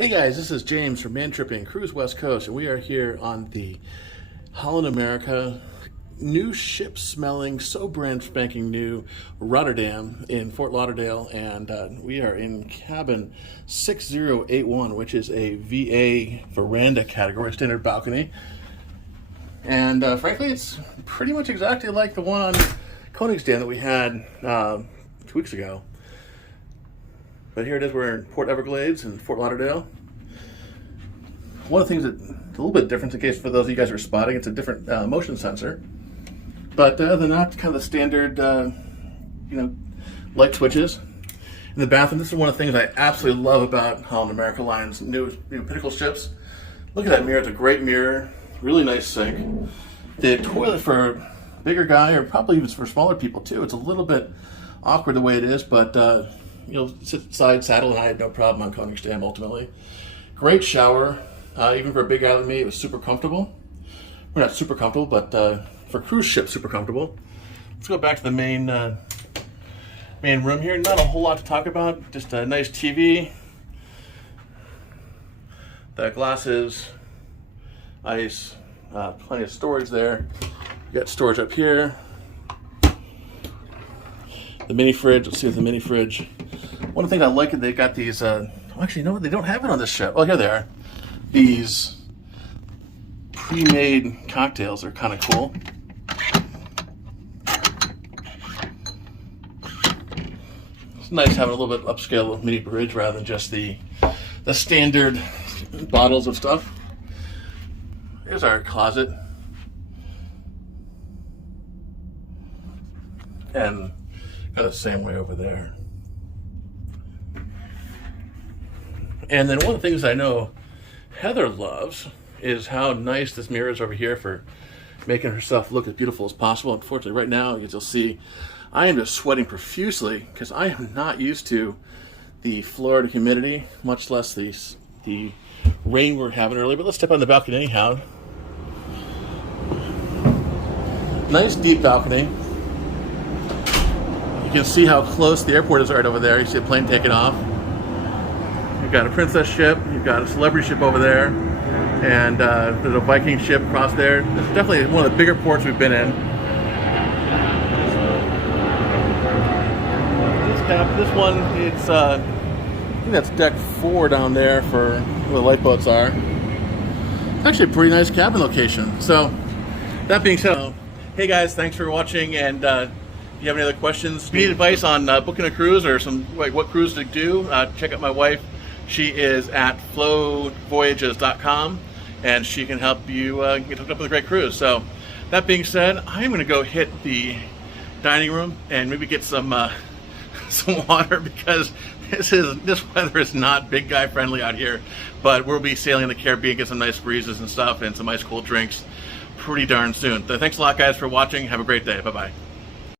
Hey guys, this is James from Man Tripping Cruise West Coast, and we are here on the Holland America new ship smelling, so brand spanking new Rotterdam in Fort Lauderdale, and we are in cabin 6081, which is a VA Veranda category, standard balcony. And frankly, it's pretty much exactly like the one on Koningsdam that we had 2 weeks ago. But here it is, we're in Port Everglades in Fort Lauderdale. One of the things that's a little bit different, in case for those of you guys who are spotting, it's a different motion sensor. But other than that, kind of the standard, light switches. In the bathroom, this is one of the things I absolutely love about Holland America Line's new Pinnacle ships. Look at that mirror, it's a great mirror, really nice sink. The toilet for a bigger guy, or probably even for smaller people too, it's a little bit awkward the way it is, but sit side saddle, and I had no problem on Koningsdam ultimately. Great shower, even for a big guy like me, it was super comfortable. We're not super comfortable, but for cruise ships, super comfortable. Let's go back to the main room here. Not a whole lot to talk about, just a nice TV. The glasses, ice, plenty of storage there. You got storage up here. The mini fridge, let's see what the mini fridge. One of the things I like is they got these, actually, no, they don't have it on this ship. Oh, here they are. These pre-made cocktails are kind of cool. It's nice having a little bit upscale mini fridge rather than just the standard bottles of stuff. Here's our closet. And got the same way over there. And then one of the things I know Heather loves is how nice this mirror is over here for making herself look as beautiful as possible. Unfortunately, right now, as you'll see, I am just sweating profusely because I am not used to the Florida humidity, much less the rain we're having earlier. But let's step on the balcony anyhow. Nice deep balcony. You can see how close the airport is right over there. You see a plane taking off. You've got a princess ship, you've got a celebrity ship over there, and there's a Viking ship across there. It's definitely one of the bigger ports we've been in. This one, it's I think that's deck 4 down there for where the lifeboats are. It's actually a pretty nice cabin location. So, that being said, hey guys, thanks for watching, and if you have any other questions, if you need advice on booking a cruise or what cruise to do, check out my wife. She is at flowvoyages.com, and she can help you get hooked up with a great cruise. So, that being said, I'm going to go hit the dining room and maybe get some water, because this weather is not big guy friendly out here. But we'll be sailing in the Caribbean, get some nice breezes and stuff, and some nice cool drinks pretty darn soon. So thanks a lot, guys, for watching. Have a great day. Bye bye.